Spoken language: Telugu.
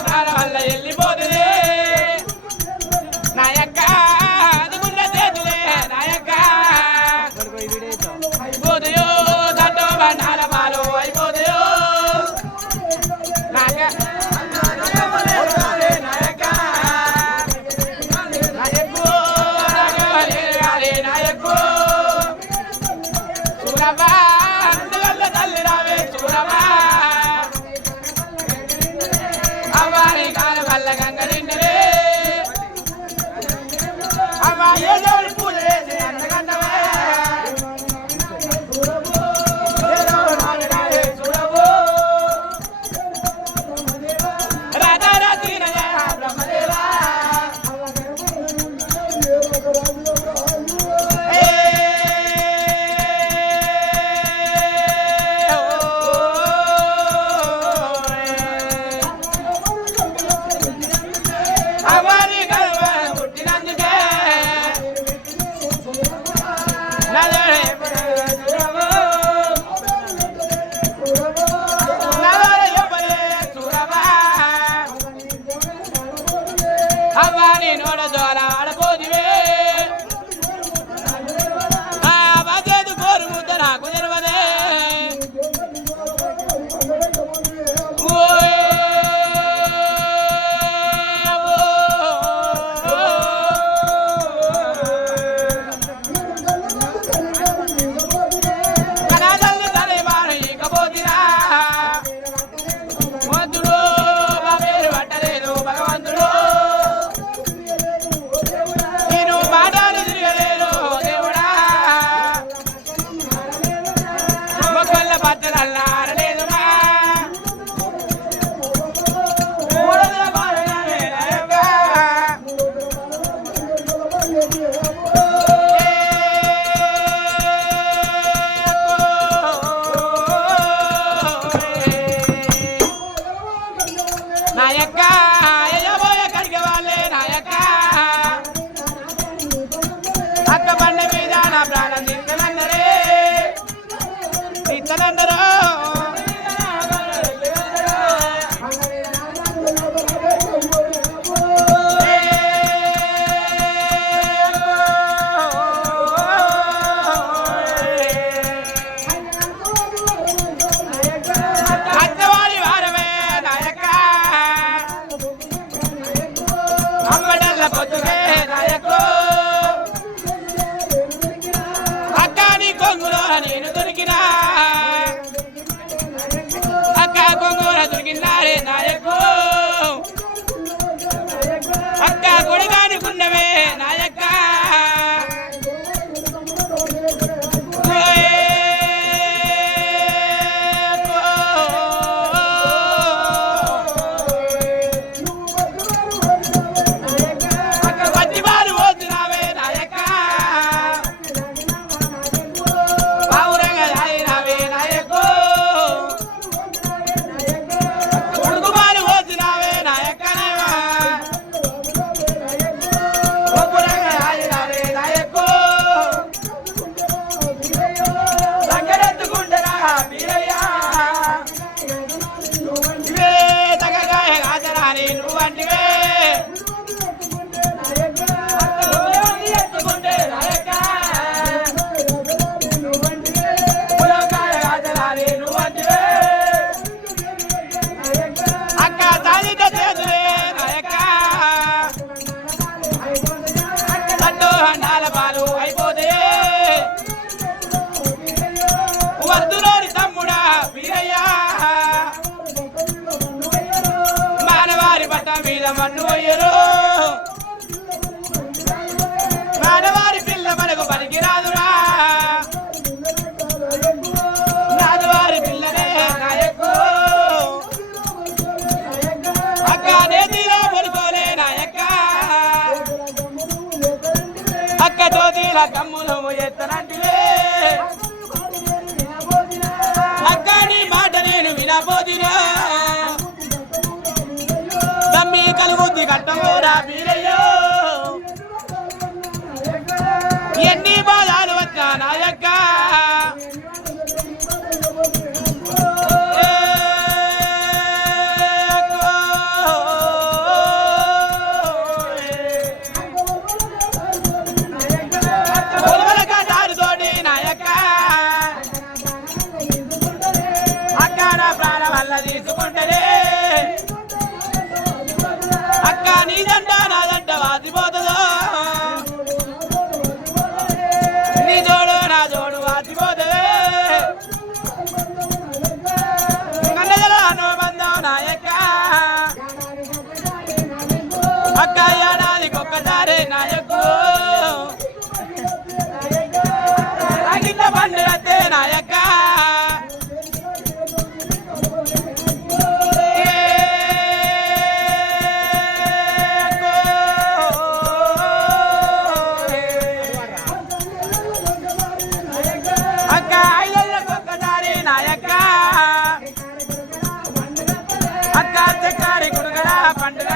ప్రాణం వల్ల వెళ్ళిపోతుంది నాయక్క అందుకున్న చేతులే నాయక్క అయిపోతాయో దండో బండాల పాలు అయిపోతాయో నాయక్క నాయకు చూడవా అందువల్ల తల్లి రావే చూడవా అవ్వారి కాల వల్ల గంగ నిండలే అవ్వ ఏదో పూజ చేసి అందగండవే చూడవు రాధారాత్రి బ్రహ్మదేవా అవ్వాని నోడ జోల ఆడపోదివే బాధ్యత కోరు ముద్ద నాకు తెరవదే కనాదల్లి తల్లి వారు ఇకపోతిరా మంతుడు మా పేరు పట్టలేదు భగవంతుడు నాయక్క ఎయ్యబోయే కడిగే వాళ్ళే నాయక్క అక్క బండ మీద నా ప్రాణం తీర్చనందరే తీర్చనందరూ అమ్మడల్ల పొద్దుగే నాయకు అక్క నీ కొంగులో నేను దొరికినా అక్క కొంగుల దొరికినారే నాయకు అక్క కొడుగానుకున్నవే నాయక్క వద్దులోని తమ్ముడా వీరయ్యా మానవారి పట్ట మీద మన్ను అయ్యరు మానవారి పిల్ల మనకు పనికిరాదురా నాన్నవారి పిల్లనే నాయకు అక్క నేతిలో పడుకోలే నాయక్క అక్క జ్యోతిల కమ్ములు ఎత్తనంటివే అక్క నీ మాట నేను వినబోదిరా తమ్మి కలుగుద్ది కట్టమోరా వీరయ్యో ఎన్ని బాధలు వచ్చా నాయక్క అక్క ఏడాదికి ఒక్కసారి నాయకు అగిన్న పండుగతే నాయక్క అక్క ఐదళ్ళకి ఒక్కసారి నాయక్క అక్క చెక్కాడి కుడుగడ పండుగ